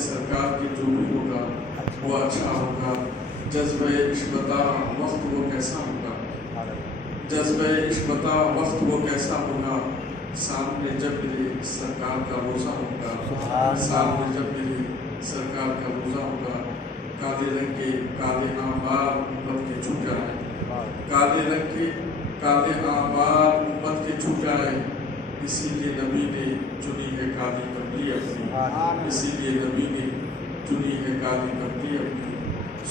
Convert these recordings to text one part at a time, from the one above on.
سرکار کی جو بھی ہوگا وہ اچھا ہوگا. جذبہ عشق بتا وقت وہ کیسا ہوگا، جذبہ عشق بتا وقت وہ کیسا ہوگا. سامنے جب میرے سرکار کا روزہ ہوگا، سامنے جب میرے سرکار کا روزہ ہوگا. کالے رنگ کے کالے آنبار امت کے چھو جائے، کالے رنگ کے کالے آنبار امت کے چھو جائے. اسی لیے نبی نے چنی ہے کالی کملی اپنی، اسی لیے نبی نے چنی ہے کالی کملی اپنی.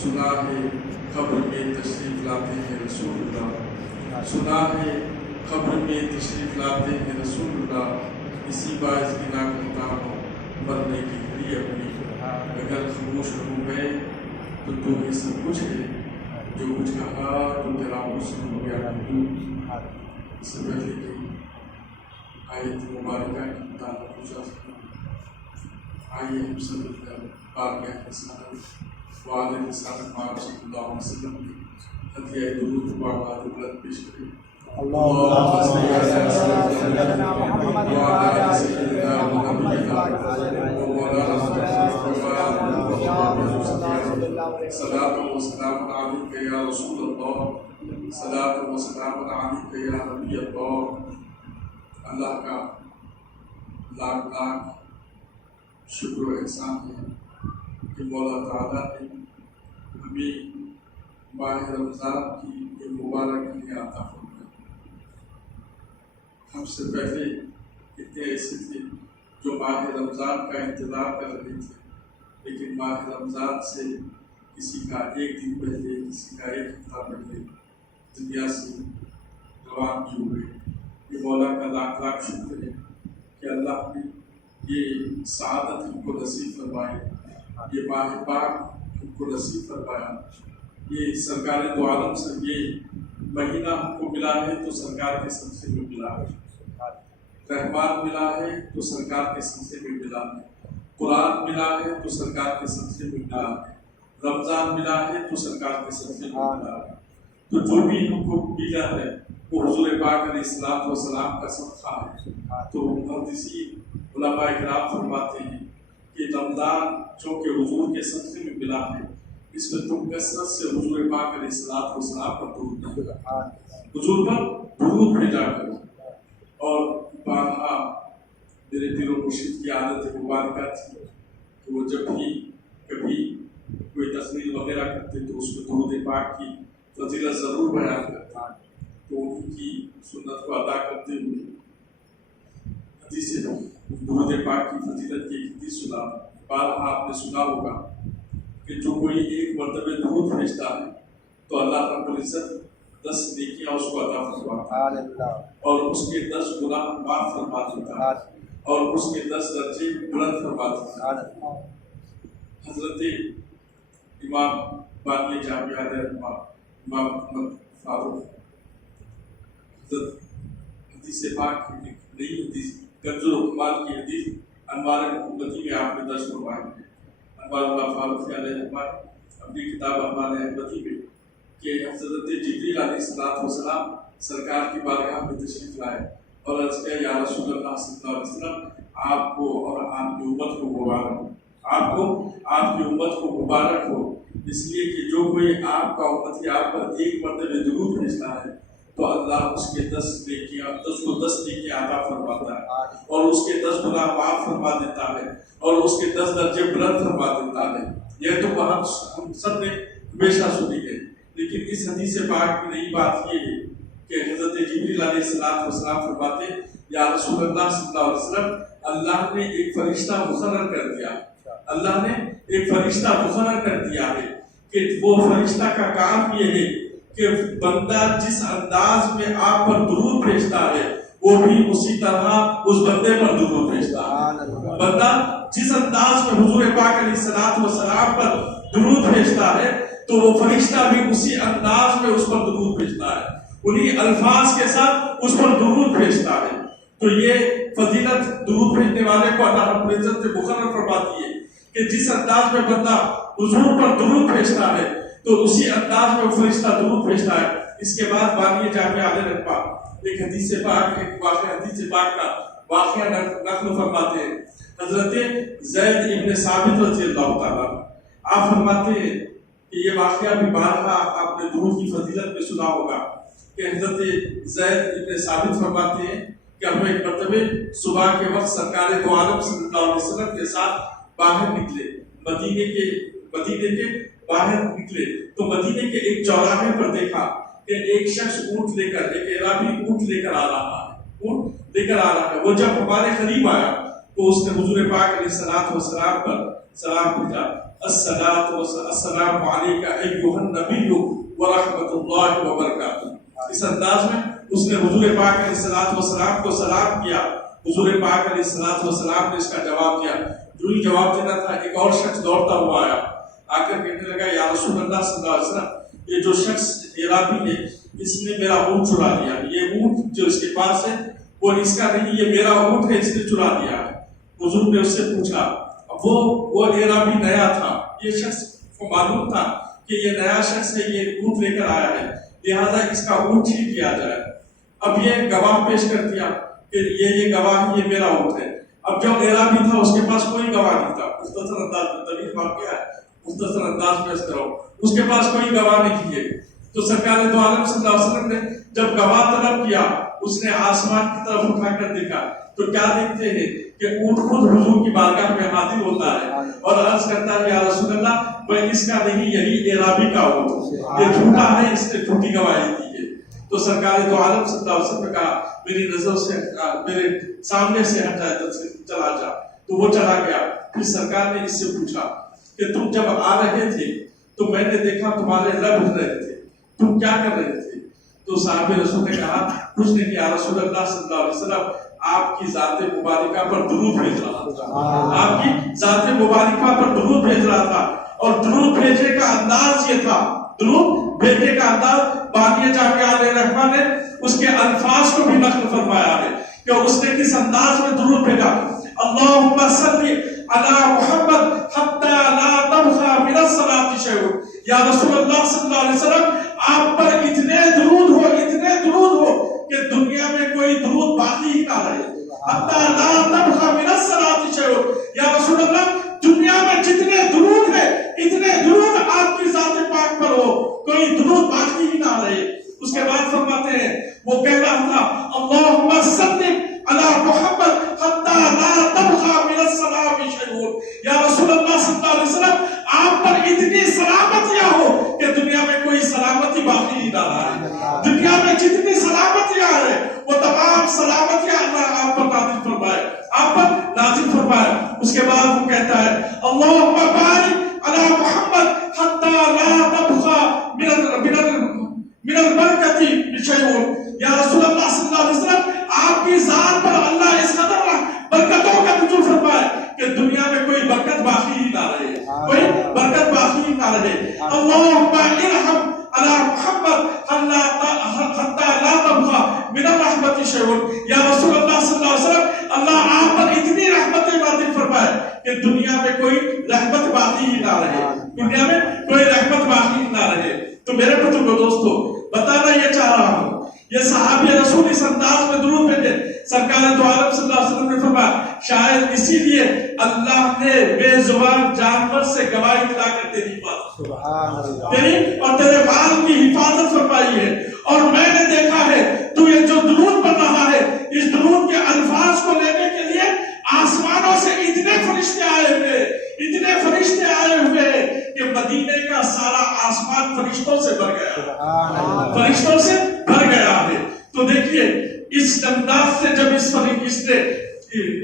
سنا ہے قبر میں تشریف لاتے ہیں رسول اللہ، سنا ہے قبر میں تشریف لاتے ہیں رسول اللہ. اسی باعث گنا کرتا ہوں مرنے کی گھڑی اپنی. اگر خاموش رہوں میں تو یہ سب کچھ ہے، جو کچھ کہا تو تیرا حسن ہو گیا محدود. اس سے پہلے کہ آیت مبارکہ کی مطالعہ پوچھا سکتا ہوں، آئیے ہم سب مل کر بارگاہ رسالت وعلیہ رسالت مع رسول اللہ علیہ وسلم کی ہدیہ درود و آواز بلند پیش کریں. اللهم صل على سيدنا محمد وعلى آل سيدنا ونبينا ومولانا صلاة وسلام عليك يا رسول الله، صلاة وسلام عليك يا نبي الله. اللہ کا لاکھ لاکھ شکر و احسان ہے کہ مولا تعالیٰ نے ہمیں ماہ رمضان کی یہ مبارک عطا فرمائی. ہم سے پہلے اتنے ایسے تھے جو ماہ رمضان کا انتظار کر رہے تھے، لیکن ماہ رمضان سے کسی کا ایک دن پہلے، کسی کا ایک ہفتہ پہلے دنیا سے روان بھی ہوئے. یہ مولا کا لاکھ لاکھ شکر ہے کہ اللہ نے یہ سعادت ہم کو نصیب فرمائی، یہ ماہ پاک ہم کو نصیب فرمایا. یہ سرکار دو عالم سے یہ مہینہ ہم کو ملا ہے تو سرکار کے صدقے میں ملا ہے. رحمان ملا ہے تو سرکار کے صدقے میں ملا ہے. قرآن ملا ہے تو سرکار کے صدقے میں ملا ہے. رمضان ملا ہے تو سرکار کے صدقے میں ملا ہے. تو جو بھی ہم کو ملا ہے وہ حضور پاک علیہ الصلوۃ والسلام کا صدقہ ہے. تو محدثین علماء اکرام فرماتے ہیں کہ رمضان جو کہ حضور کے صدقے میں ملا ہے، اس میں تم کثرت سے حضور پاک علیہ الصلوۃ والسلام پر درود بھیجا، حضور پر درود بھیجا کرو. اور بارہا میرے دل و مرشد کی عادت مبارکہ تھی کہ وہ جب بھی کبھی کوئی تقریر وغیرہ کرتے تو اس میں درود پاک کی فضیلت ضرور بیان کرتا. تو ان کی سنت کو ادا کرتے ہوئے حدیث درود پاک کی فضیلت کی ایک حدیث سنا. بارہا آپ نے سنا ہوگا کہ جو کوئی ایک مرتبہ درود بھیجتا ہے تو اللہ رب العزت 10 نیکیاں اس کو عطا فرماتا ہے اور اس کے 10 گناہ معاف فرما دیتا ہے اور اس کے 10 درجے بلند فرما دیتا ہے. حضرت امام بانی جامعہ رحمہ امام محمد فاروق حدیث پاک کی نئی حدیث کنز الحکمات کی حدیث انوار حکمتی میں آپ نے درج فرمائی ہے. انوار اللہ فاروق علیہ رحمہ اپنی کتاب انوار حکمتی میں کہ حضرت جبریل علیہ السلام سرکار کی بارگاہ میں تشریف لائے اور عرض کیا یا رسول اللہ صلی اللہ علیہ وسلم آپ کو اور آپ کی امت کو مبارک ہو، آپ کو آپ کی امت کو مبارک ہو، اس لیے کہ جو کوئی آپ کا امتی آپ پر ایک مرتبہ درود بھیجتا ہے تو اللہ اس کے 10 نیکیاں عطا فرماتا ہے اور اس کے 10 گناہ معاف فرما دیتا ہے اور اس کے 10 درجے بلند فرما دیتا ہے. یہ تو ہم سب نے ہمیشہ سنی ہے، لیکن اس حدیث پاک کی نئی بات یہ ہے کہ حضرت جبریل علیہ السلام فرماتے ہیں یا رسول اللہ صلی اللہ علیہ وسلم اللہ نے ایک فرشتہ مقرر کر دیا، اللہ نے ایک فرشتہ مقرر کر دیا ہے کہ وہ فرشتہ کا کام یہ ہے کہ بندہ جس انداز میں آپ پر درود بھیجتا ہے وہ بھی اسی طرح اس بندے پر درود بھیجتا ہے. بندہ جس انداز میں حضور پاک علیہ السلام پر درود بھیجتا ہے تو وہ فرشتہ بھی اسی انداز میں اس پر درود بھیجتا ہے، انہی الفاظ کے ساتھ اس پر درود بھیجتا ہے. تو یہ فضیلت درود بھیجنے والے کو اللہ رب العزت سے مقرر فرماتی ہے کہ جس انداز میں بندہ حضور پر درود بھیجتا ہے تو اسی انداز میں فرشتہ درود بھیجتا ہے. اس کے بعد بانی جامعہ علیہ رحمہ ایک حدیث پاک ایک واقعہ حدیث پاک کا واقعہ نقل فرماتے ہیں حضرت زید ابن ثابت رضی اللہ تعالیٰ، آپ فرماتے ہیں کہ یہ واقعہ بھی بارہا آپ نے درود کی فضیلت میں سنا ہوگا کہ حضرت زید ابن ثابت فرماتے ہیں کہ ہم ایک مرتبہ صبح کے وقت سرکار دو عالم صلی اللہ علیہ وسلم کے ساتھ باہر نکلے، مدینے کے باہر نکلے تو مدینے کے ایک چوراہے پر دیکھا کہ ایک شخص اونٹ لے کر، ایک عربی اونٹ لے کر آ رہا ہے، وہ جب ہمارے قریب آیا تو اس نے حضور پاک علیہ الصلوۃ والسلام پر سلام پوچھا، السلام علیک ایھا النبی ورحمۃ اللہ وبرکاتہ۔ اس انداز میں اس نے حضور پاک علیہ الصلوۃ والسلام کو سلام کیا۔ حضور پاک علیہ الصلوۃ والسلام نے اس کا جواب دیا، جو ہی جواب دینا تھا ایک اور شخص دوڑتا ہوا آیا، آ کر کہنے لگا یا رسول اللہ صلی اللہ علیہ وسلم، یہ جو شخص عرابی ہے اس نے میرا اونٹ چرا لیا، یہ اونٹ جو اس کے پاس ہے وہ اس کا نہیں، یہ میرا اونٹ ہے، اس نے چرا لیا ہے۔ حضور نے اس سے پوچھا، وہ عرابی نیا تھا، یہ شخص کو معلوم تھا کہ یہ نیا شخص ہے، یہ اونٹ لے کر آیا ہے، لہذا اس کا اونٹ ٹھیک کیا جائے۔ اب یہ گواہ پیش کر دیا کہ یہ گواہ یہ میرا اونٹ ہے۔ اب جو عرابی تھا اس کے پاس کوئی گواہ نہیں تھا، مختصر انداز میں طویل واقعہ ہے، مختصر انداز میں اس کرو، اس کے پاس کوئی گواہ نہیں ہے۔ تو سرکار دو عالم صلی اللہ علیہ وسلم نے جب گواہ طلب کیا، اس نے آسمان کی طرف اٹھا کر دیکھا تو کیا دیکھتے ہیں کہ اونٹ خود حضور کی بارگاہ میں حاضر ہوتا ہے اور عرض کرتا ہے یا رسول اللہ، میں اس کا نہیں، یہی عرابی کا اونٹ، یہ جھوٹا ہے، اس نے جھوٹی گواہی دی ہے۔ تو سرکار دو عالم صلی اللہ علیہ وسلم نے کہا میری نظر سے، میرے سامنے سے ہٹ جائے، چلا جا۔ تو وہ چلا گیا۔ پھر سرکار نے اس سے پوچھا کہ تم جب آ رہے تھے تو میں نے دیکھا تمہارے لب ہل رہے تھے، تم کیا کر رہے تھے؟ تو صحابہ رسول نے کہا کچھ نہیں یا رسول اللہ صلی اللہ علیہ وسلم، آپ کی ذات مبارکہ پر درود بھیج رہا تھا، آپ کی ذات مبارکہ پر درود بھیج رہا تھا۔ اور درود بھیجنے کا انداز یہ تھا، درود بھیجنے کا انداز بانی جامعہ علیہ رحمہ نے اس کے الفاظ کو بھی نقل فرمایا ہے کہ اس نے کس انداز میں درود بھیجا، اللہم صلی علی محمد حتی لا تبخى من الصلاة شیء۔ یا رسول اللہ صلی اللہ علیہ وسلم، آپ پر اتنے درود ہو کہ دنیا میں کوئی درود باقی ہی نہ رہے، حتی لا تبخى من الصلاة شیء۔ یا رسول اللہ، دنیا میں جتنے درود ہیں اتنے درود آپ کی ذات پاک پر ہو، کوئی درود باقی ہی نہ رہے۔ اس کے بعد فرماتے ہیں وہ کہہ رہا تھا اللہم صلی علی محمد حتی لا تبخى من الصلاة شیء۔ یا رسول اللہ صلی اللہ علیہ وسلم، آپ پر اتنی سلامتیاں ہو کہ دنیا میں کوئی سلامتی باقی ہی نہ رہے، دنیا میں جتنی سلامتیاں ہیں وہ تمام سلامتیاں اللہ آپ پر نازل فرمائے، آپ پر نازل فرمائے۔ اس کے بعد وہ کہتا ہے اللہم بارک علی محمد حتی لا تبخى من البرکت شیء۔ یا رسول اللہ صلی اللہ علیہ وسلم، آپ کی ذات پر اللہ اس قدر برکتوں کا نزول فرمائے کہ دنیا میں کوئی برکت باقی ہی نہ رہے، کوئی برکت باقی ہی نہ رہے۔ اللہم ارحم علی محمد حتی لا تبخى من الرحمت شیء۔ یا رسول اللہ صلی اللہ علیہ وسلم، اللہ آپ پر اتنی رحمتیں نازل فرمائے کہ دنیا میں کوئی رحمت باقی ہی نہ رہے، دنیا میں کوئی رحمت باقی ہی نہ رہے۔ تو میرے بزرگو دوستو، بتانا یہ چاہ رہا ہوں، یہ صحابی رسول اس انداز میں درود بھیجے۔ سرکار دو عالم صلی اللہ علیہ وسلم نے فرمایا شاید اسی لیے اللہ نے بے زبان جانور سے گواہی دلا کر تیری حفاظت، تیری اور تیرے مال کی حفاظت فرمائی ہے۔ اور میں نے دیکھا ہے تو یہ جو درود پڑھ رہا ہے، اس درود کے الفاظ کو لینے کے لیے آسمانوں سے اتنے فرشتے آئے ہوئے کہ مدینے کا سارا آسمان فرشتوں سے بھر گیا، فرشتوں سے بھر گیا ہے۔ تو دیکھیے اس انداز سے جب اس نے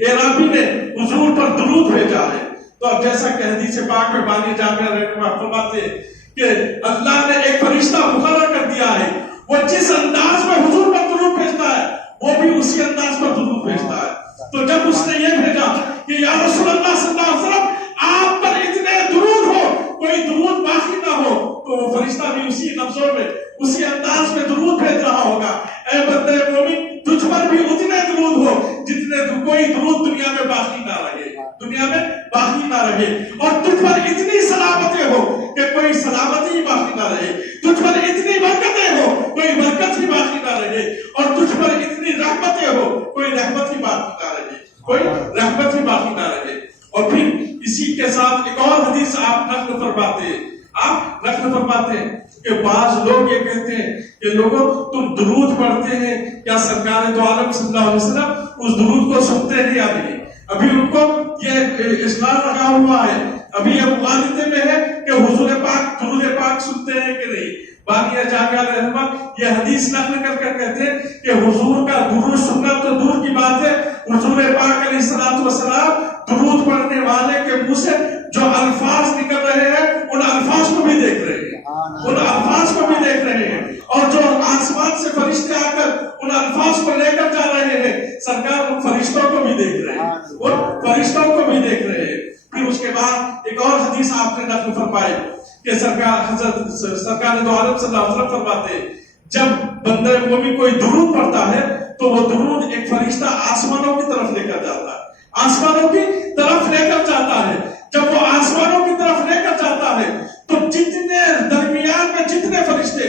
عرابی نے حضور پر درود بھیجا ہے، تو اب جیسا کہ حدیث پاک میں بانی جامعہ رحمہ فرماتے ہیں کہ اللہ نے ایک فرشتہ مقرر کر دیا ہے، وہ جس انداز میں حضور پر درود بھیجتا ہے وہ بھی اسی انداز پر درود بھیجتا ہے۔ تو جب اس نے یہ بھیجا کہ یا رسول اللہ صلی اللہ علیہ وسلم، آپ پر اتنے درود ہو کوئی درود باقی نہ ہو، تو وہ فرشتہ بھی اسی لفظوں میں، اسی انداز میں درود بھیج رہا ہوگا، اے بندے مومن، تجھ پر بھی اتنے درود ہو جتنے کوئی درود دنیا میں باقی نہ رہے، دنیا میں باقی نہ رہے۔ اور تجھ پر اتنی سلامتیں ہو کہ کوئی سلامتی ہی باقی نہ رہے، تجھ پر اتنی برکتیں ہو کوئی برکت ہی باقی نہ رہے، اور تجھ پر اتنی رحمت رحمتیں ہو، کوئی رحمت ہی باقی نہ رہے، کوئی رحمت ہی باقی نہ رہے۔ اور پھر اسی کے ساتھ ایک اور حدیث آپ نقل فرماتے ہیں کہ بعض لوگ یہ کہتے ہیں کہ لوگوں تم درود پڑھتے ہیں کیا سرکار دو عالم صلی اللہ علیہ وسلم اس درود کو سنتے ہیں یا نہیں؟ ابھی ان کو یہ اشکال لگا ہوا ہے، ابھی یہ مغالطے میں ہے کہ حضور پاک درود پاک سنتے ہیں کہ نہیں۔ باقی جامعہ رحمت یہ حدیث نقل کر کے کہتے ہیں کہ حضور کا درود سننا تو دور کی بات ہے، حضور پاک علیہ الصلوۃ والسلام درود پڑھنے والے کے منہ سے جو الفاظ نکل رہے ہیں ان الفاظ کو بھی دیکھ رہے ہیں، ان الفاظ کو بھی دیکھ رہے ہیں، اور جو آسمان سے فرشتے آ کر ان الفاظ کو لے کر جا رہے ہیں، سرکار ان فرشتوں کو بھی دیکھ رہے ہیں، ان فرشتوں کو بھی دیکھ رہے ہیں۔ پھر اس کے بعد ایک اور حدیث آپ نے نقل فرمائی کہ سرکار دو عالم صلی اللہ علیہ وسلم فرماتے ہیں جب بندہ مومن کوئی درود پڑھتا ہے تو وہ درود ایک فرشتہ آسمانوں کی طرف لے کر جاتا ہے، آسمانوں کی طرف لے کر جاتا ہے۔ جب وہ آسمانوں کی طرف لے کر جاتا ہے تو جتنے درمیان میں جتنے فرشتے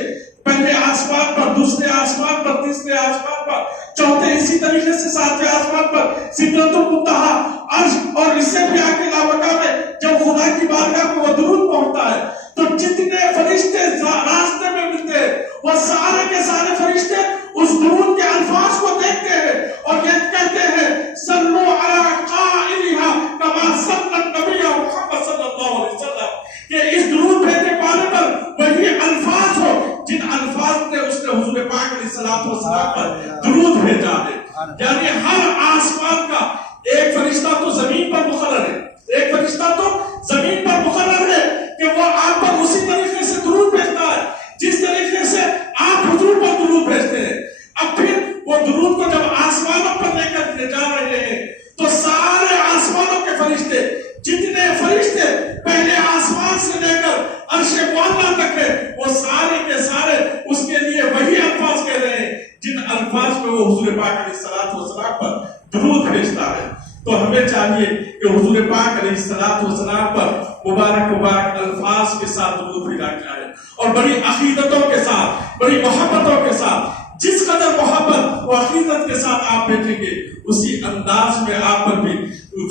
پہلے آسمان پر، دوسرے آسمان پر، تیسرے آسمان پر، چوتھے اسی طریقے سے ساتویں آسمان پر، سدرۃ المنتہا، عرش، اور اس سے بھی آگے لامکان میں جب خدا کی بارگاہ میں وہ درود پہنچتا ہے تو جتنے فرشتے راستے میں ملتے ہیں وہ سارے کے سارے فرشتے اس درود کے الفاظ کو دیکھتے ہیں اور یہ کہتے ہیں صلو علی قائلھا کما صلی النبی محمد صلی اللہ علیہ وسلم، کہ اس درود بھیجنے والے پر وہی الفاظ ہو جن الفاظ نے اس نے حضور پاک علیہ الصلوۃ والسلام پر درود بھیجا ہے۔ یعنی ہر آسمان کا ایک فرشتہ تو زمین پر مقرر ہے، ایک فرشتہ تو زمین پر مقرر ہے کہ وہ آپ پر اسی طریقے سے درود بھیجتا ہے جس طریقے سے آپ حضور پر درود بھیجتے ہیں۔ اب پھر وہ درود کو جب آسمانوں پر لے کر جا رہے ہیں تو سارے آسمانوں کے فرشتے، جتنے فرشتے پہلے آسمان سے لے کر عرش معلیٰ تک ہے، وہ سارے کے سارے اس کے لیے وہی الفاظ کہہ رہے ہیں جن الفاظ پہ وہ حضور پاک علیہ الصلوۃ والسلام پر درود بھیجتا ہے۔ تو ہمیں چاہیے کہ حضور پاک علیہ الصلوۃ والسلام پر مبارک الفاظ کے ساتھ درود بھیجا جائے اور بڑی عقیدتوں کے ساتھ، بڑی محبتوں کے ساتھ، جس قدر محبت و عقیدت کے ساتھ آپ بھیجیں گے اسی انداز میں آپ پر بھی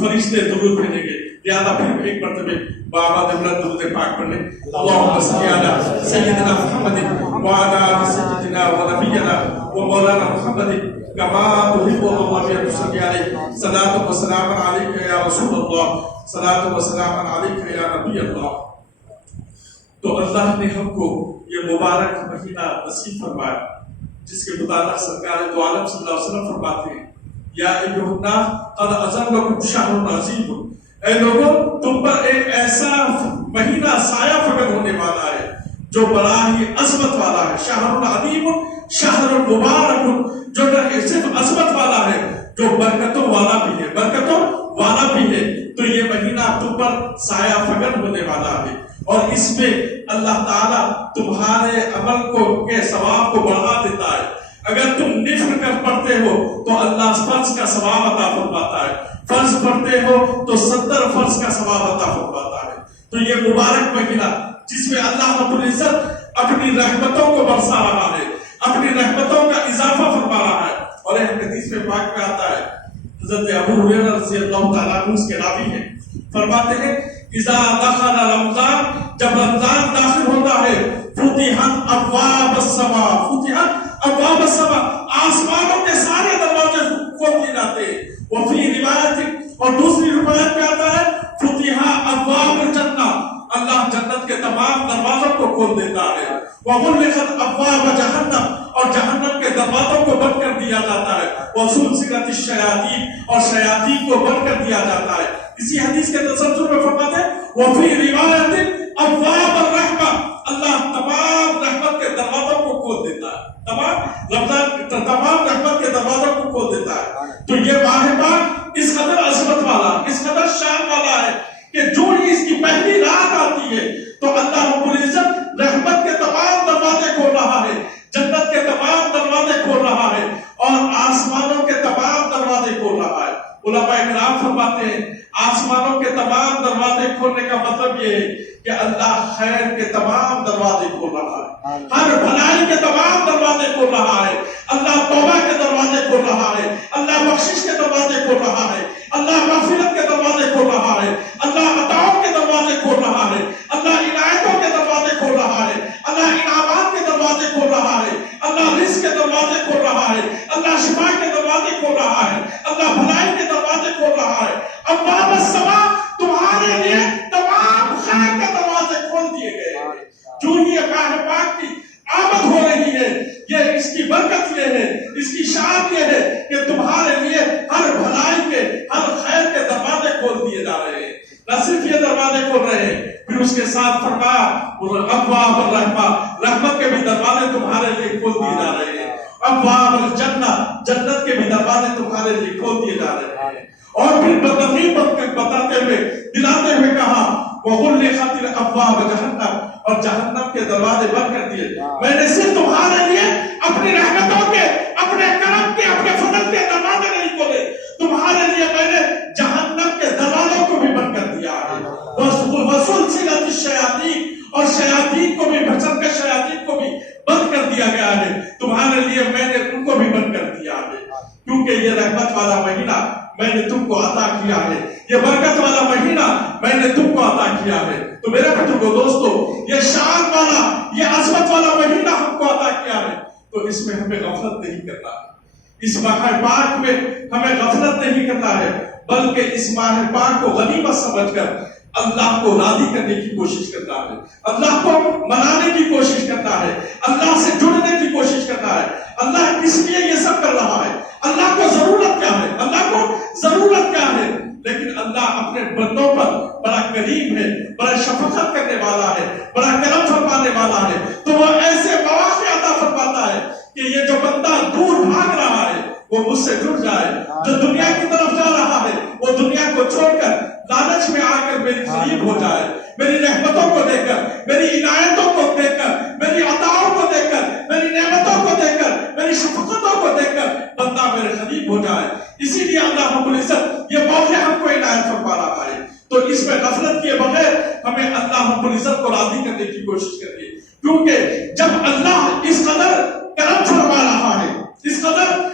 فرشتے درود بھیجیں گے۔ لہذا پھر ایک مرتبہ بابا دبلت درود پاک پڑھیں، اللہم صلی علی سیدنا محمد وعلی آل سیدنا و نبینا و مولانا محمد کما تحب اللہ صلی علیہ صلاۃ و سلام علیک یا رسول اللہ، صلاۃ و سلام علیک یا نبی اللہ۔ تو اللہ نے ہم کو یہ مبارک مہینہ نصیب فرمایا جس کے متعلق سرکار دو عالم صلی اللہ علیہ وسلم فرماتے ہیں یا ایھا الناس قد اظلکم شہر عظیم، اے لوگوں تم پر ایک ایسا مہینہ سایہ فکن ہونے والا ہے جو بڑا ہی عظمت والا ہے، شہر عظیم، شہر مبارک، جو نہ صرف عظمت والا ہے جو برکتوں والا بھی ہے، برکتوں والا بھی ہے۔ تو یہ مہینہ تم پر سایہ فکن ہونے والا ہے اور اس میں اللہ تعالیٰ تمہارے عمل کو کے ثواب کو بڑھا دیتا ہے۔ اگر تم نفل کر پڑھتے ہو تو اللہ فرض کا ثواب عطا فرماتا ہے، فرض پڑھتے ہو تو 70 فرض کا ثواب عطا فرماتا ہے۔ تو یہ مبارک مہینہ جس میں اللہ رب العزت اپنی رحمتوں کو برسا رہا ہے، اپنی رحمتوں کا اضافہ فرما رہا ہے، اور ایک حدیث میں پاک میں آتا ہے، حضرت ابو ہریرہ رضی اللہ تعالیٰ عنہ اس کے راوی ہیں، فرماتے ہیں اذا دخل رمضان، جب رمضان داخل ہوتا ہے فتحت ابواب السماء، فتحت ابواب السماء، آسمانوں کے سارے دروازے کھول دیے جاتے ہیں۔ وفی روایت، اور دوسری روایت میں آتا ہے فتح ابواب الجنہ، اللہ جنت کے تمام دروازوں کو کھول دیتا ہے۔ وغلقت ابواب جہنم، اور جہنم کے دروازوں کو بند کر دیا جاتا ہے۔ وسلسلت الشیاطین، اور شیاطین کو بند کر دیا جاتا ہے۔ اسی حدیث کے تسلسل میں فرماتے ہیں وفی روایت ابواب الرحمہ، اللہ تمام رحمت کے دروازوں کو کھول دیتا ہے، تمام رحمت کے دروازوں کو کھول دیتا ہے۔ تو یہ ماہ پاک اس قدر عظمت والا، اس قدر شان والا ہے کہ جو ہی اس کی پہلی رات آتی ہے تو اللہ رب العزت رحمت کے تمام دروازے کھول رہا ہے، جنت کے تمام دروازے کھول رہا ہے اور آسمانوں کے تمام دروازے کھول رہا ہے۔ علماء کرام فرماتے ہیں آسمانوں کے تمام دروازے کھولنے کا مطلب یہ ہے کہ اللہ خیر کے تمام دروازے کھول رہا ہے، ہر بھلائی کے تمام دروازے کھول رہا ہے، اللہ توبہ کے دروازے کھول رہا ہے، اللہ بخشش کے دروازے کھول رہا ہے، اللہ مغفرت کے دروازے کھول رہا ہے، اللہ عطاؤں کے دروازے کھول رہا ہے، اللہ عنایتوں کے دروازے کھول رہا ہے، اللہ انعامات کے دروازے کھول رہا ہے، اللہ رزق کے دروازے کھول رہا ہے، اللہ شفا کے دروازے کھول رہا ہے، اللہ بھلائی کے دروازے کھول رہا ہے۔ ابواب السماء تمہارے لیے تمام خیر کے دروازے کھول دیے گئے ہیں۔ جو ہی اللہ پاک کی آمد ہو رہی ہے، یہ اس کی برکت یہ ہے، اس کی شان یہ ہے کہ تمہارے لیے ہر بھلائی کے، ہر خیر کے دروازے کھول دیے جا رہے ہیں۔ نہ صرف یہ دروازے کھول رہے ہیں، پھر اس کے ساتھ فرمایا ابواب الرحمہ، رحمت کے بھی دروازے تمہارے لیے کھول دیے جا رہے ہیں۔ ابواب الجنہ، جنت کے بھی دروازے تمہارے لیے کھول دیے جا رہے ہیں۔ اور پھر بدترین بتاتے ہوئے، دلاتے ہوئے کہا وَغُلِّقَتِ الْأَبْوَابُ جَهَنَّمَ، اور جہنم کے دروازے بند کر دیے۔ میں نے صرف تمہارے لیے اپنی رحمتوں کے، اپنے کرم کے، اپنے فضل کے دروازے نہیں کھولے، تمہارے لیے میں نے جہنم کے دروازوں کو بھی بند کر دیا ہے۔ وَسُلْسِلَتِ الشَّيَاطِينَ، اور شیاطین کو بھی، بھسم کے شیاطین کو بھی بند کر دیا گیا ہے، تمہارے لیے میں نے ان کو بھی بند کر دیا ہے، کیونکہ یہ رحمت والا مہینہ میں نے تم کو عطا کیا ہے، یہ برکت والا مہینہ میں نے تم کو عطا کیا ہے۔ تو میرے بزرگوں، دوستو، یہ شان والا، یہ عظمت والا مہینہ ہم کو عطا کیا ہے، تو اس میں ہمیں غفلت نہیں کرنا ہے، اس ماہ پاک میں ہمیں غفلت نہیں کرنا ہے، بلکہ اس ماہ پاک کو غنیمت سمجھ کر اللہ کو راضی کرنے کی کوشش کرتا ہے، اللہ کو منانے کی کوشش کرتا ہے، اللہ سے جڑنے کی کوشش کرتا ہے۔ اللہ کس لیے یہ سب کر رہا ہے؟ اللہ کو ضرورت کیا ہے؟ اللہ کو ضرورت کیا ہے؟ لیکن اللہ اپنے بندوں پر بڑا کریم ہے، بڑا شفقت کرنے والا ہے، بڑا کرم فرمانے والا ہے، تو وہ ایسے مواقع عطا فرماتا ہے کہ یہ جو بندہ دور بھاگ رہا ہے وہ مجھ سے جڑ جائے، جو دنیا کی طرف جا رہا ہے وہ دنیا کو چھوڑ کر لالچ میں آ کر میری قریب ہو جائے، میری رحمتوں کو دیکھ کر، میری عنایتوں کو دیکھ کر، میری عطاؤں کو دیکھ کر، میری نعمتوں کو دیکھ کر، میری شفقتوں کو دیکھ کر بندہ میرے قریب ہو جائے۔ اسی لیے اللہ رب العزت یہ موقع ہم کو عنایت فرما رہا ہے، تو اس میں غفلت کیے بغیر ہمیں اللہ رب العزت کو راضی کرنے کی کوشش کرنی ہے، کیونکہ جب اللہ اس قدر کرم فرما رہا ہے، اس قدر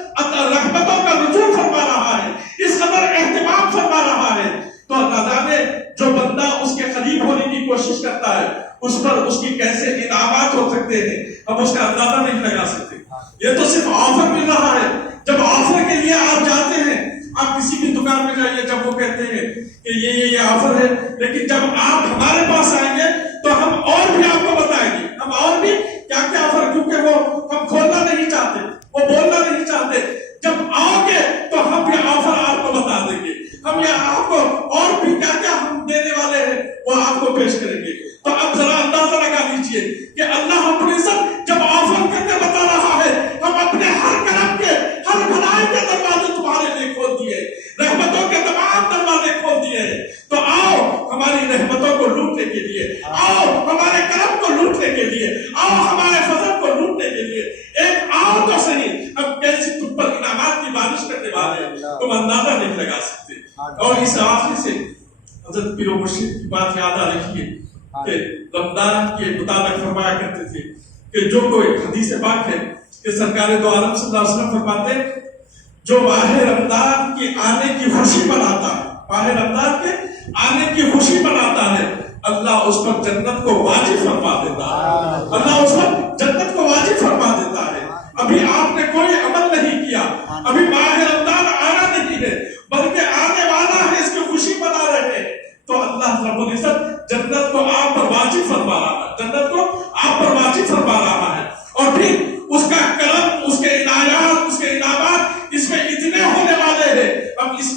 رحمتوں کا نزول فرما رہا ہے، اس قدر اہتمام فرما رہا ہے، تو اللہ جانے جو بندہ اس کے قریب ہونے کی کوشش کرتا ہے اس پر اس کی کیسے انعامات ہو سکتے ہیں، ہم اس کا اندازہ نہیں لگا سکتے۔ یہ تو صرف آفر مل رہا ہے، جب آفر کے لیے آپ جاتے ہیں، آپ کسی بھی دکان میں جائیے، جب وہ کہتے ہیں کہ یہ آفر ہے، لیکن جب آپ ہمارے پاس آئیں گے تو ہم اور بھی آپ کو بتائیں گے، ہم اور بھی کیا کیا آفر، کیونکہ وہ ہم کھولنا نہیں چاہتے، وہ بولنا نہیں چاہتے۔ جب آؤ گے تو ہم یہ آفر آپ کو بتا دیں گے، ہم یہ آپ کو اور بھی کیا کیا ہم دینے والے ہیں وہ آپ کو پیش کریں گے۔ تو اب ذرا اندازہ لگا لیجئے کہ اللہ رب العزت جب آفر کرتے بتا رہا ہے، ہم اپنے ہر کرم کے، ہر بھلائی کے دروازے تمہارے لیے کھول دیے، رحمتوں کے تمام دروازے کھول دیے، تو آؤ ہماری رحمتوں کو لوٹنے کے لیے، آؤ ہمارے کرم کو لوٹنے کے لیے، آؤ ہمارے فضل کو لوٹنے کے لیے، ایک آؤ تو صحیح، ہم کیسی تم پر انعامات کی بارش کرنے والے ہیں، تم اندازہ نہیں لگا سکتے۔ اور اس حوالے سے حضرت پیر و مرشد کی بات یاد آ رہی ہے کہ رمضان کے مطابق فرمایا کرتے تھے کہ جو کوئی حدیث پاک ہے کہ سرکار دو عالم صلی اللہ علیہ وسلم فرماتے جو ماہ رمضان کے آنے کی خوشی مناتا ہے، ماہ رمضان کے آنے کی خوشی مناتا ہے، اللہ اس پر جنت کو واجب فرما دیتا ہے، اللہ اس پر جنت کو واجب فرما دیتا ہے۔ ابھی آپ نے کوئی عمل نہیں کیا، ابھی ماہ رمضان آنا نہیں ہے بلکہ آنے والا ہے، اس کی خوشی منا رہے ہیں، تو اللہ رب العزت جنت کو آپ پر واجب فرما رہا ہے، جنت کو آپ پر واجب فرما رہا ہے، اور پھر اس کا کرم، اس کے عنایات، اس کے انعامات اس میں اتنے ہونے والے ہیں، ہم اس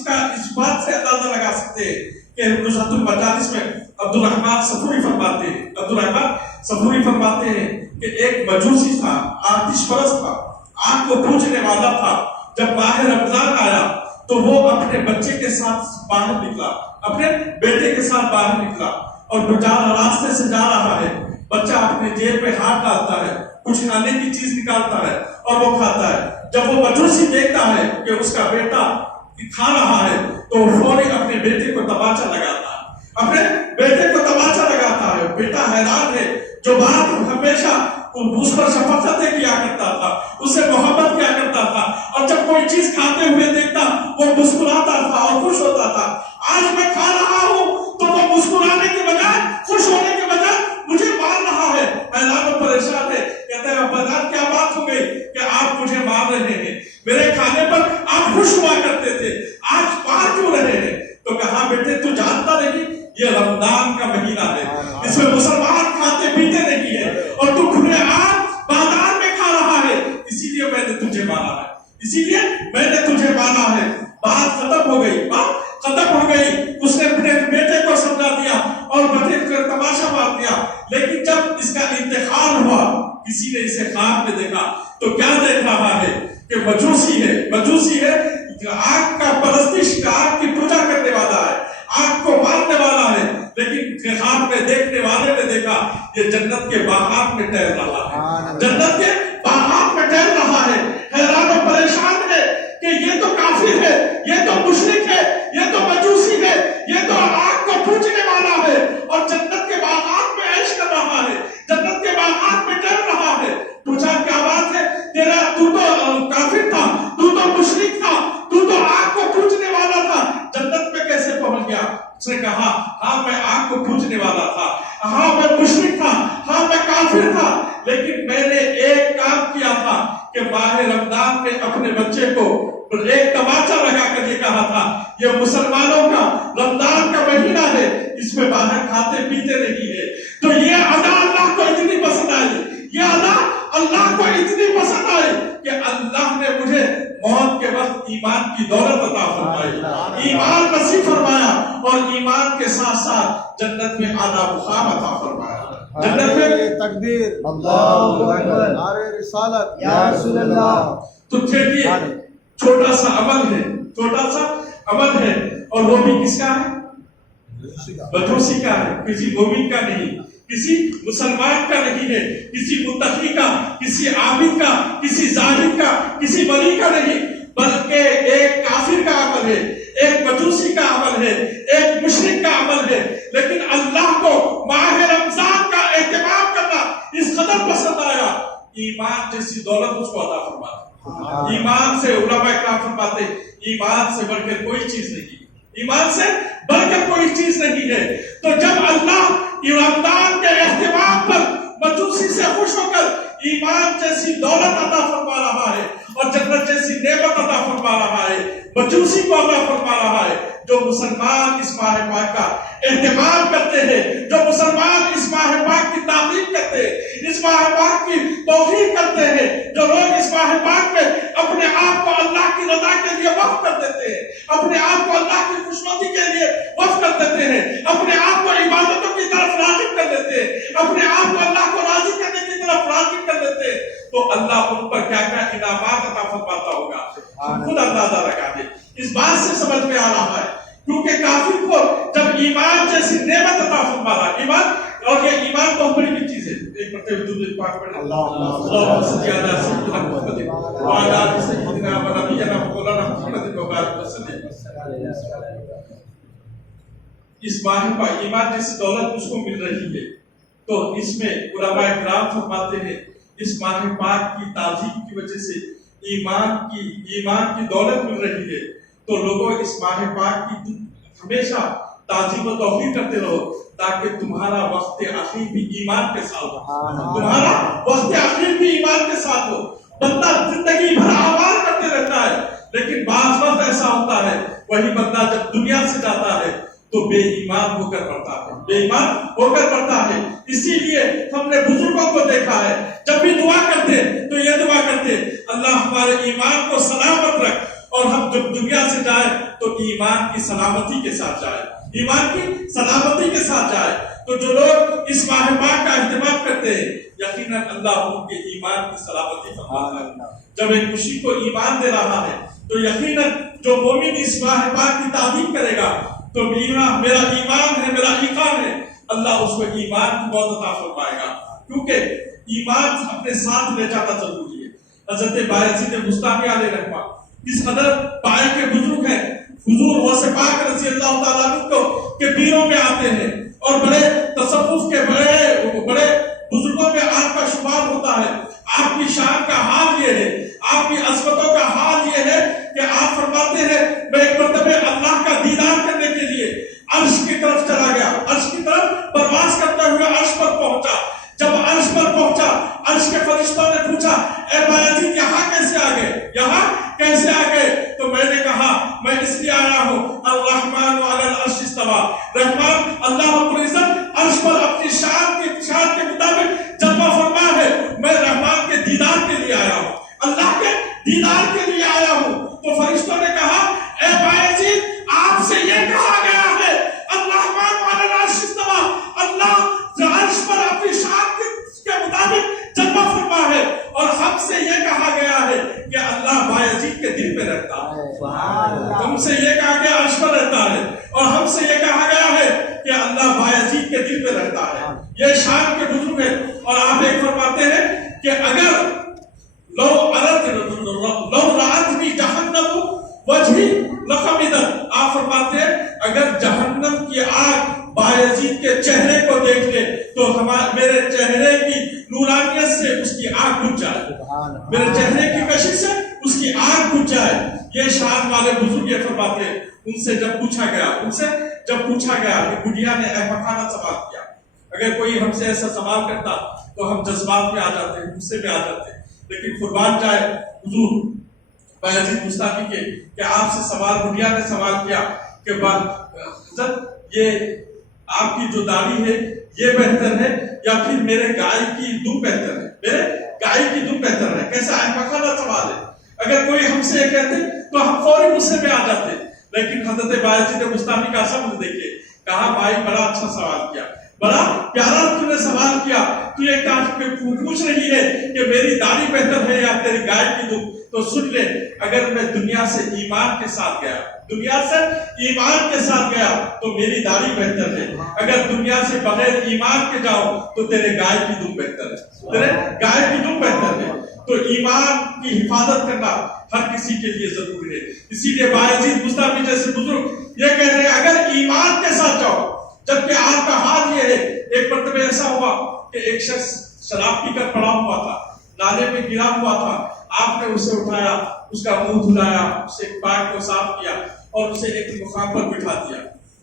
بات سے اندازہ لگا سکتے ہیں کہ نزہۃ المجالس میں عبدالرحمن صفوری فرماتے ہیں کہ ایک مجوسی تھا، آتش پرست تھا، آگ کو پوجنے والا تھا، جب ماہ رمضان آیا تو وہ اپنے بچے کے ساتھ باہر نکلا، اپنے بیٹے کے ساتھ باہر نکلا، اور راستے سے جا رہا ہے، بچہ اپنے جیب میں ہاتھ ڈالتا ہے، کچھ کھانے کی چیز نکالتا ہے اور وہ کھاتا ہے۔ جب وہ مجوسی دیکھتا ہے کہ اس کا بیٹا کھا رہا ہے تو وہ فوری اپنے بیٹے کو تماچا لگاتا ہے، اپنے بیٹے کو تماچا لگاتا ہے. بیٹا حیران ہے، جو باپ ہمیشہ اس پر شفقتیں کیا کرتا تھا، اسے محبت کیا کرتا تھا، اور جب کوئی چیز کھاتے ہوئے دیکھتا وہ مسکراتا تھا اور خوش ہوتا تھا. آج میں کھا رہا ہوں تو وہ مسکرانے کے بجائے، خوش ہونے کے بجائے مجھے مار رہا ہے. حیران و پریشان ہے، کہتے ہیں ابا جان کیا بات ہو گئی کہ آپ مجھے مار رہے ہیں؟ میرے کھانے پر آپ خوش ہوا کرتے تھے، آج مار کیوں رہے ہیں؟ تو کہا بیٹے تو جانتا نہیں یہ رمضان کا مہینہ ہے، اس میں مسلمان کھاتے پیتے نہیں ہے، اور تو کھلے عام بازار میں کھا رہا ہے، اسی لیے میں نے تجھے مارا ہے، اسی لیے میں نے تجھے مارا ہے. بات ختم ہو گئی، بات ختم ہو گئی. اس نے اپنے بیٹے کو سمجھا دیا اور بیٹے کو تماشا مار دیا. لیکن جب اس کا انتقال ہوا، کسی نے اسے خواب میں دیکھا تو کیا دیکھ رہا ہے کہ مجوسی ہے، مجوسی ہے، آگ کا پرستش، آگ کی پوجا کرنے والا ہے، آگ کو مارنے والا ہے. لیکن خواب میں دیکھنے والے نے دیکھا یہ جنت کے باغات میں ٹہل رہا ہے، جنت کے باغات میں ٹہل رہا ہے. حیران و پریشان ہے کہ یہ تو کافر ہے، یہ تو مشرک ہے، یہ تو مجوسی ہے، یہ تو آگ کو پوجنے والا ہے، اور جنت کے باغات میں عیش کر رہا ہے، جنت کے باغات میں ٹہل رہا ہے. پوچھا کیا بات ہے تیرا، تو کافر تھا، تو مشرک تھا، تو آگ کو پوجنے والا تھا، جنت میں کیسے پہنچ گیا؟ اس نے کہا ہاں میں آگ کو پوجنے والا تھا، ہاں میں مشرک تھا، ہاں میں کافر تھا، لیکن میں نے ایک کام کیا تھا کہ ماہ رمضان میں اپنے بچے کو ایک تماچا لگا کر یہ کہا تھا یہ مسلمانوں کا رمضان کا مہینہ ہے، اس میں باہر کھاتے پیتے نہیں ہے. تو یہ ادا اللہ کو اتنی پسند آئی، یہ ادا اللہ کو اتنی پسند آئی کہ اللہ نے مجھے موت کے وقت ایمان کی دولت عطا فرمائی، ایمان نصیب فرمایا، اور ایمان کے ساتھ ساتھ جنت میں اعلیٰ مقام عطا فرمایا. جنت میں تکبیر، اللہ اکبر، نعرہ رسالت، یا رسول اللہ. تو دیکھیے چھوٹا سا عمل ہے، چھوٹا سا عمل ہے، اور وہ بھی کس کا ہے؟ مجوسی کا ہے، کسی مومن کا نہیں، کسی مسلمان کا نہیں ہے، کسی متقی کا، کسی عابد کا، کسی زاہد کا، کسی ولی کا نہیں، بلکہ ایک کافر کا عمل ہے، ایک مجوسی کا عمل ہے، ایک مشرک کا عمل ہے. لیکن اللہ کو ماہ رمضان کا اہتمام کرنا اس قدر پسند آیا، ایمان جیسی دولت اس کو عطا فرماتا. ایمان سے علماء کرام فرماتے ایمان سے بڑھ کر کوئی چیز نہیں، ایمان سے بڑھ کر کوئی چیز نہیں ہے. تو جب اللہ رمضان کے اہتمام پر مجوسی سے خوش ہو کر ایمان جیسی دولت عطا فرما رہا ہے اور جنت جیسی نعمت عطا فرما رہا ہے، مجوسی کو عطا فرما رہا ہے. جو مسلمان اس ماہ پاک کا اہتمام کرتے ہیں، جو مسلمان اس ماہ پاک کی تعظیم کرتے ہیں، اس ماہ پاک کی توفیق کرتے ہیں، جو لوگ اس ماہ پاک میں اپنے آپ کو اللہ کی رضا کے لیے وقف کر دیتے ہیں، اپنے آپ کو اللہ کی خوشنودی کے لیے وقف کر دیتے ہیں، اپنے آپ کو عبادتوں کی طرف راغب کر دیتے ہیں، اپنے آپ کو اللہ کو راضی کرنے کی طرف راغب کر دیتے ہیں، تو اللہ ان پر کیا کیا انعامات عطا فرماتا ہوگا خود اندازہ لگا دے. اس بات سے سمجھ میں آ رہا ہے کیونکہ کافر کو جب ایمان جیسی نعمت عطا فرما رہا، ایمان، اور یہ ایمان بہت بڑی بھی چیز ہے. ایک مرتبہ درود پاک پڑھیں، اللهم صل علی سیدنا محمد وعلی آل سیدنا و نبینا مولانا محمد وبارک وسلم. اس ماہ پر ایمان جیسی دولت اس کو مل رہی ہے، تو اس میں علماء کرام فرماتے ہیں اس ماہ پاک کی تعظیم کی وجہ سے ایمان کی دولت مل رہی ہے. تو لوگوں اس ماہ پاک کی ہمیشہ تعظیم و توفیق کرتے رہو تاکہ تمہارا وقت آخر بھی ایمان کے ساتھ ہو، تمہارا وقت آخر بھی ایمان کے ساتھ ہو. بندہ زندگی بھر اعمال کرتے رہتا ہے، لیکن بعض وقت ایسا ہوتا ہے وہی بندہ جب دنیا سے جاتا ہے تو بے ایمان ہو کر پڑتا ہے، بے ایمان ہو کر پڑتا ہے. اسی لیے ہم نے بزرگوں کو دیکھا ہے جب بھی دعا کرتے تو یہ دعا کرتے اللہ ہمارے ایمان کو سلامت رکھ، اور ہم جب دنیا سے جائیں تو ایمان کی سلامتی کے ساتھ جائیں، ایمان کی سلامتی کے ساتھ جائیں. تو جو لوگ اس ماہ پاک کا اہتمام کرتے ہیں یقیناً اللہ ان کے ایمان کی سلامتی فرماتا ہے. جب ایک خوشی کو ایمان دے رہا ہے تو یقیناً جو مومن اس ماہ پاک کی تعظیم کرے گا تو میرا ایمان ہے، میرا ایمان ہے، اللہ اس کو ایمان کی بہت عطا فرمائے گا. کیونکہ ایمان اپنے ساتھ لے جانا ضروری ہے. حضرت بایزید بستامی علیہ رحمہ اس قدر پائے کے بزرگ ہیں، حضور غوث پاک رضی اللہ تعالیٰ عنہ کو کے پیروں میں آتے ہیں اور بڑے تصوف کے بڑے بزرگوں میں آپ کا شمار ہوتا ہے. آپ کی شان کا حال یہ ہے, آپ کی عظمتوں کا حال یہ ہے کہ آپ فرماتے ہیں میں ایک مرتبہ اللہ کا دیدار کرنے کے لیے عرش کی طرف چلا گیا, عرش کی طرف پرواز کرتے ہوئے عرش پر پہنچا. جب عرش پر پہنچا, عرش کے فرشتوں نے پوچھا اے بایزید یہاں کیسے آ گئے, یہاں کیسے آ گئے؟ تو میں نے کہا میں اس لیے آیا ہوں الرحمن علی العرش استوى, رحمان اللہ رب العزت عرش پر اپنی شان کے مطابق جلوہ فرما ہے. میں رحمان کے دیدار کے لیے آیا ہوں, اللہ کے دیدار کے لیے آیا ہوں. تو فرشتوں نے کہا اے بایزید آپ سے یہ کہا گیا ہے الرحمن علی العرش استوى, اللہ عرش پر اپنی شان کے مطابق جلوہ فرما ہے, اور ہم سے یہ کہا گیا ہے کہ اللہ بایزید کے دل میں رہتا ہے. تم سے یہ کہا گیا عرش پر رہتا ہے, اور ہم سے یہ کہا گیا ہے کہ اللہ بایزید کے دل میں رہتا ہے. یہ شان کے بزرگ ہے. اور آپ ایک فرماتے ہیں کہ اگر لو رأتنی جہنم وجہی لخمدت, آپ فرماتے ہیں اگر جہنم کی آگ بایزید کے چہرے کو دیکھ لے تو میرے چہرے کی نورانیت سے اس کی آگ بجھ جائے, میرے چہرے کی کشش سے اس کی آگ بجھ جائے. یہ شان والے بزرگ یہ فرماتے ہیں. ان سے جب پوچھا گیا کہ بڑھیا نے احمقانہ سوال کیا, اگر کوئی ہم سے ایسا سوال کرتا تو ہم جذبات میں آ جاتے, غصے میں آ جاتے, لیکن قربان جائے حضور بایزید بستامی کے کہ آپ سے بڑھیا نے سوال کیا کہ حضرت یہ آپ کی جو داڑھی ہے یہ بہتر ہے یا پھر میرے گائے کی دم بہتر ہے, میرے گائے کی دم بہتر ہے. کیسا احمقانہ سوال ہے. اگر کوئی ہم سے یہ کہتے تو ہم فوری غصے میں آ جاتے, لیکن حضرت بایزید بستامی کا سمجھ دیکھیے, کہا بھائی بڑا اچھا سوال کیا, بڑا پیارا تم نے سوال کیا, تو یہ پوچھ رہی ہے کہ میری داڑھی بہتر ہے یا تیری گائے کی دم. تو سن لے, اگر میں دنیا سے ایمان کے ساتھ گیا تو میری داڑھی بہتر ہے, اگر دنیا سے بغیر ایمان کے جاؤ تو تیرے گائے کی دم بہتر ہے. تو ایمان کی حفاظت کرنا ہر کسی کے لیے ضروری ہے. اسی لیے بایزید بستامی جیسے بزرگ یہ کہہ رہے ہیں اگر ایمان کے ساتھ جاؤ, جبکہ آپ کا حال یہ ہے. ایک مرتبہ ایسا ہوا کہ ایک شخص شراب پی کر پڑا ہوا تھا, نالے میں گرا ہوا تھا. آپ نے اسے اٹھایا, اس کا منہ دھلایا, اسے پاک کو صاف کیا اور اسے ایک مقام پر بٹھا دیا.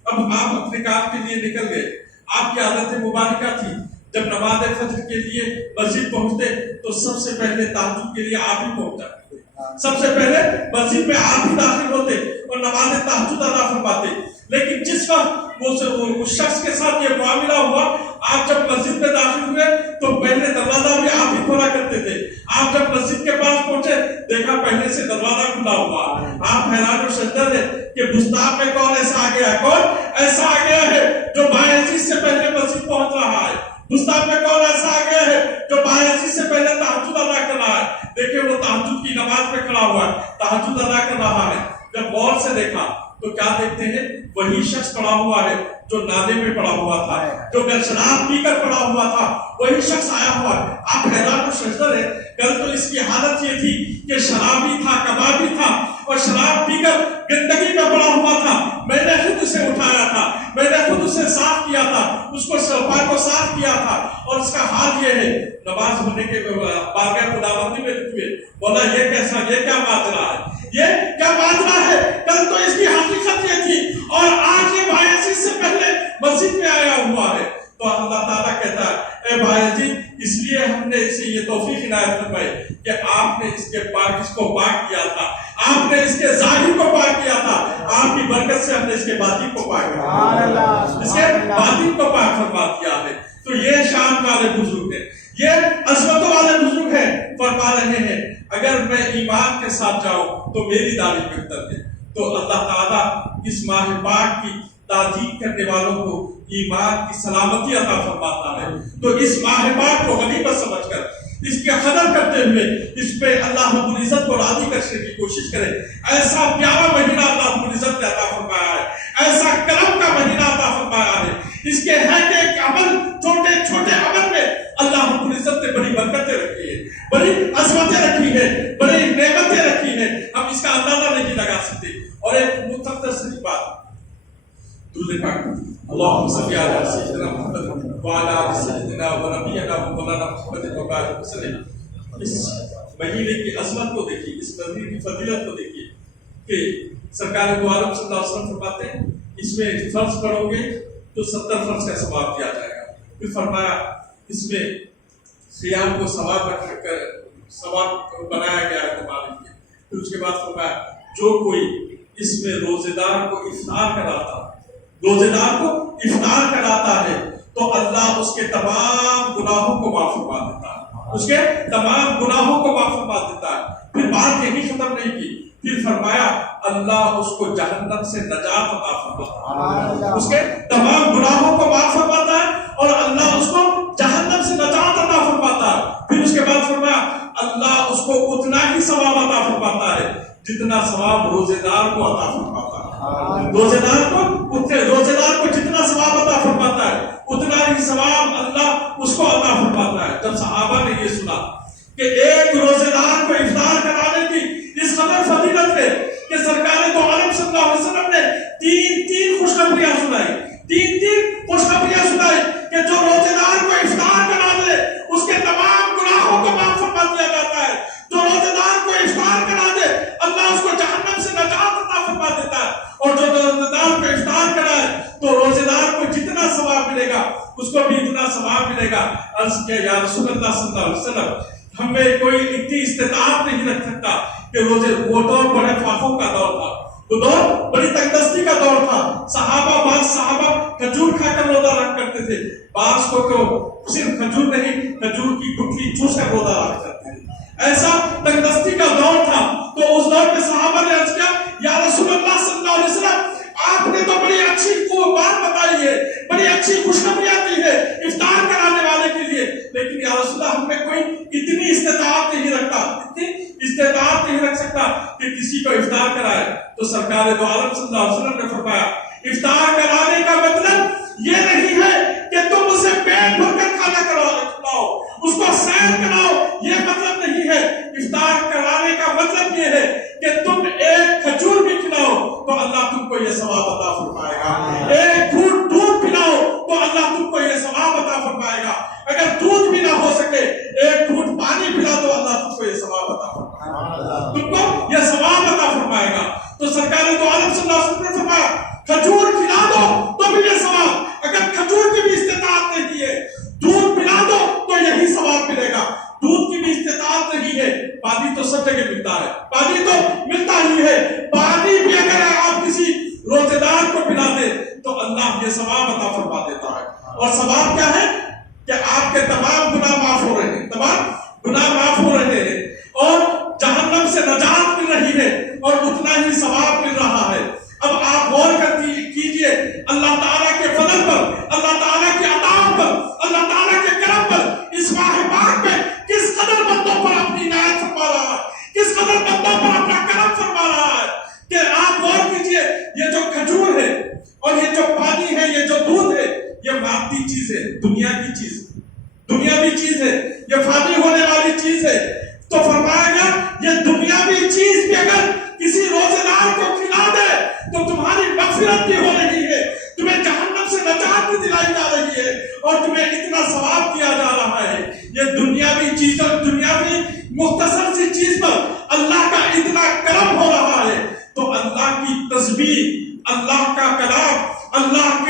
اب آپ اپنے کام کے لیے نکل گئے. آپ کی عادت مبارکہ تھی جب نماز فجر کے لیے مسجد پہنچتے تو سب سے پہلے تہجد کے لیے آپ ہی پہنچ جاتے, سب سے پہلے مسجد میں آپ ہی داخل ہوتے اور نماز تہجد ادا فرماتے. لیکن جس وقت اس شخص کے ساتھ یہ معاملہ ہوا, آپ جب مسجد میں داخل ہوئے تو پہلے دروازہ بھی آپ ہی کھولا کرتے تھے. آپ جب مسجد کے پاس پہنچے دیکھا پہلے سے دروازہ کھلا ہوا. آپ حیران و شدہ تھے کہ بستان میں کون ایسا آ گیا ہے جو بایزید سے پہلے مسجد پہنچ رہا ہے. بستان میں کون ایسا آ گیا ہے جو بایزید سے پہلے تہجد ادا کر رہا ہے. دیکھیں وہ تہجد کی نماز میں کھڑا ہوا ہے, تہجد ادا کر رہا ہے. جب غور سے دیکھا تو کیا دیکھتے ہیں, وہی شخص پڑا ہوا ہے جو نالے میں پڑا ہوا تھا, جو شراب پی کر پڑا ہوا تھا, وہی شخص آیا ہوا ہے. آپ حیران و شجر ہے. کل تو اس کی حالت یہ تھی کہ شرابی تھا, کبابی تھا اور شراب پی کر گندگی میں پڑا ہوا تھا. میں نے خود اسے اٹھایا تھا, میں نے خود اسے صاف کیا تھا, اس کو پاک کو صاف کیا تھا. اور اس کا حال یہ ہے, نماز ہونے کے بارگاہ خداوندی میں ہوئے, بولا یہ کیا ماجرا ہے, یہ کیا ماجرا ہے. کل تو اس کی حقیقت یہ تھی اور آج یہ بایزید سے پہلے مسجد میں آیا ہوا ہے. تو اللہ تعالیٰ کہتا ہے اے بایزید اس لیے ہم نے اسے یہ توفیق عنایت فرمائی کہ آپ نے اس کو پاک کیا تھا, آپ نے اس کے ظاہر کو پاک کیا تھا. آپ کی برکت سے ہم نے اس کے باطن کو پاک فرما دیا ہے. تو یہ شان والے بزرگ ہیں, یہ عظمتوں والے بزرگ ہیں. فرما رہے ہیں اگر میں ایمان کے ساتھ جاؤں تو میری داڑھی بہتر ہے. تو اللہ تعالیٰ اس ماہ پاک کی تعظیم کرنے والوں کو ایمان کی سلامتی عطا فرماتا ہے. تو اس ماہ پاک کو غنیمت سمجھ کر اس کی قدر کرتے ہوئے اس پہ اللہ رب العزت کو راضی کرنے کی کوشش کریں. ایسا پیارا مہینہ اللہ رب العزت نے عطا فرمایا ہے, ایسا کرم کا مہینہ عطا فرمایا ہے. اس کے ہر ایک عمل, چھوٹے چھوٹے عمل میں اللہ رب العزت نے بڑی برکتیں رکھی ہیں, بڑی عظمتیں رکھی ہیں, بڑی نعمتیں رکھی ہیں. ہم اس کا اندازہ نہیں لگا سکتے. اور ایک مختصر سی بات, درود پاک اللهم صل على سيدنا محمد وعلى آل سيدنا ونبينا مولانا محمد وبارك وسلم۔ اس مہینے کی عظمت کو دیکھیے، اس مہینے کی فضیلت کو دیکھیے کہ سرکار دو عالم صلی اللہ علیہ وسلم فرماتے ہیں اس میں فرض پڑھو گے تو 70 فرض کا ثواب دیا جائے گا۔ پھر فرمایا اس میں قیام کو ثواب رکھ کر ثواب بنایا گیا ہے تمہارے لیے۔ پھر اس کے بعد فرمایا جو کوئی اس میں روزے دار کو افطار کراتا ہے، روزے دار کو افطار کراتا ہے تو اللہ اس کے تمام گناہوں کو معاف فرما دیتا ہے، اس کے تمام گناہوں کو معاف فرما دیتا ہے۔ پھر بات یہی ختم نہیں کی، پھر فرمایا اللہ اس کو جہنم سے نجات عطا فرماتا ہے، اس کے تمام گناہوں کو معاف فرماتا ہے اور اللہ اس کو جہنم سے نجات عطا فرماتا ہے۔ پھر اس کے بعد فرمایا اللہ اس کو اتنا ہی ثواب عطا فرماتا ہے جتنا ثواب روزے دار کو عطا فرماتا ہے۔ روزے دار کو جتنا ثواب عطا فرماتا ہے اتنا ہی ثواب اللہ اس کو عطا فرماتا ہے۔ جب صحابہ نے یہ سنا کہ ایک روزے دار کو افطار کرانے کی اس قدر فضیلت ہے کہ سرکار دو عالم صلی اللہ علیہ وسلم نے تین خوشخبریاں سنائی، تین خوشخبریاں سنائی کہ جو روزے دار کو افطار کرا دے اس کے تمام گناہوں کو معاف فرما دیا جاتا ہے، جو روزے دار کو افطار کرا دے اللہ اس کو جہنم سے نجات عطا فرما دیتا ہے، اور جو روزے دار کو افطار کرائے تو روزے دار کو جتنا ثواب ملے گا اس کو بھی اتنا ثواب ملے گا۔ عرض کیا یا رسول اللہ صلی اللہ علیہ وسلم ہمیں کوئی اتنی استطاعت نہیں رکھ سکتا کہ روزے، وہ دور بڑے فاقوں کا دور تھا، وہ دور بڑی تنگدستی کا دور تھا۔ بعض صحابہ کھجور کھا کر روزہ رکھ کرتے تھے، بعض کو تو صرف کھجور نہیں کھجور کی گٹھلی چوس کر روزہ رکھ کرتے تھے۔ ایسا تنگدستی کا دور تھا، تو اس دور کے صحابہ نے عرض کیا یا رسول اللہ صلی اللہ علیہ وسلم آپ نے تو بڑی اچھی بات بتائی ہے، بڑی اچھی خوشخبریاں دی ہے افطار کرانے والے کے لیے، لیکن یا رسول اللہ ہم میں کوئی اتنی استطاعت نہیں رکھتا، اتنی استطاعت نہیں رکھ سکتا کہ کسی کو افطار کرائے۔ تو سرکار دو عالم صلی اللہ علیہ وسلم نے فرمایا افطار کرانے کا مطلب یہ نہیں ہے کہ تم اسے پیٹ بھر کر کھانا کھلاؤ، اس کو سیر کراؤ، یہ مطلب نہیں ہے۔ افطار کرانے کا مطلب یہ ہے کہ تم ایک کھجور بھی کھلاؤ تو اللہ تم کو یہ ثواب عطا فرمائے گا، ایک گھونٹ دودھ پلاؤ تو اللہ تم کو یہ ثواب عطا فرمائے گا، اگر دودھ بھی نہ ہو سکے ایک گھونٹ پانی پلا تو اللہ تم کو یہ ثواب عطا فرمائے گا، تم کو یہ ثواب عطا فرمائے گا۔ تو سرکار دو عالم صلی اللہ علیہ وسلم نے فرمایا کھجور کھلا دو تو بھی یہ ثواب، اگر کھجور کی بھی استطاعت نہیں ہے دودھ پلا دو تو یہی ثواب ملے گا، دودھ کی بھی استطاعت نہیں ہے پانی تو سب جگہ ملتا ہے، پانی تو ملتا ہی ہے، پانی بھی اگر آپ کسی روزے دار کو پلا دے تو اللہ یہ ثواب عطا فرما دیتا ہے۔ اور ثواب کیا ہے کہ آپ کے تمام گناہ معاف ہو رہے ہیں، تمام گناہ معاف ہو رہے ہیں اور جہنم سے نجات مل رہی ہے اور اتنا ہی ثواب مل رہا ہے۔ اب آپ غور کیجئے اللہ تعالیٰ کے فضل پر، اللہ تعالیٰ کے عطا پر، اللہ تعالیٰ کے کرم پر اس ماہ پاک میں کس قدر بندوں پر اپنی عنایت فرما رہا ہے، کس قدر بندوں پر اپنا کرم فرما رہا ہے کہ آپ غور کیجئے یہ جو کھجور ہے اور یہ جو پانی ہے، یہ جو دودھ ہے، یہ مادی چیز ہے، دنیا کی چیز، دنیاوی چیز ہے، یہ فانی ہونے والی چیز ہے۔ تو فرمایا گیا یہ دنیاوی چیز بھی اگر کسی روزے دار کو کھلا دے تو تمہاری مغفرت بھی ہو رہی ہے، تمہیں جہنم سے نجات بھی دلائی جا رہی ہے اور تمہیں اتنا ثواب کیا جا رہا ہے۔ یہ دنیاوی چیز اور دنیاوی مختصر سی چیز پر اللہ کا اتنا کرم ہو رہا ہے تو اللہ کی تسبیح، اللہ کا کلام، اللہ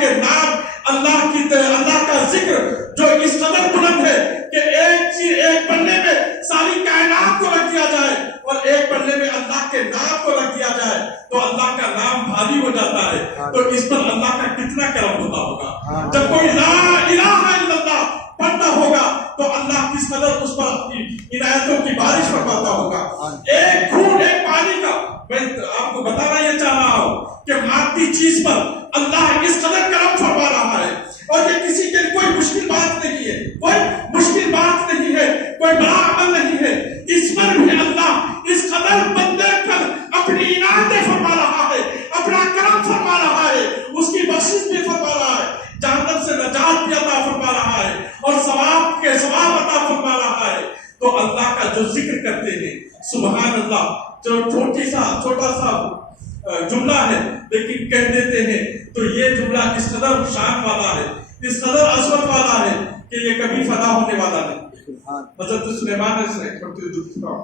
کے نام، اللہ کا ذکر جو اس قدر بلند ہے کہ ایک پلے میں ساری کائنات کو رکھ دیا جائے اور ایک پلے میں اللہ کے نام کو رکھ دیا جائے تو اللہ کا نام بھاری ہو جاتا ہے، تو اس پر اللہ کا کتنا کرم ہوتا ہوگا۔ جب کوئی لا الہ الا اللہ پڑھتا ہوگا تو اللہ کس قدر اس پر اپنی عنایتوں کی بارش فرماتا ہوگا۔ ایک گھونٹ ایک پانی کا، میں آپ کو بتانا یہ چاہ رہا ہوں کہ مادی چیز پر اللہ اس قدر کرم فرما رہا ہے اور یہ کسی کے کوئی مشکل بات نہیں ہے، کوئی مشکل بات نہیں ہے، کوئی بڑا عمل نہیں ہے، اس پر بھی اللہ اس قدر بندے پر اپنی عنایتیں فرما رہا ہے، اپنا کرم فرما رہا ہے، اس کی بخشش بھی فرما رہا ہے، جہنم سے نجات بھی عطا فرما رہا ہے اور ثواب کے ثواب عطا فرما رہا ہے۔ تو اللہ کا جو ذکر کرتے ہیں سبحان اللہ، جو چھوٹا سا جملہ ہے، لیکن کہہ دیتے ہیں تو یہ جملہ اس قدر شان والا ہے، اس قدر عظمت والا ہے کہ یہ کبھی فنا ہونے والا نہیں۔ حضرت سلیمان علیہ السلام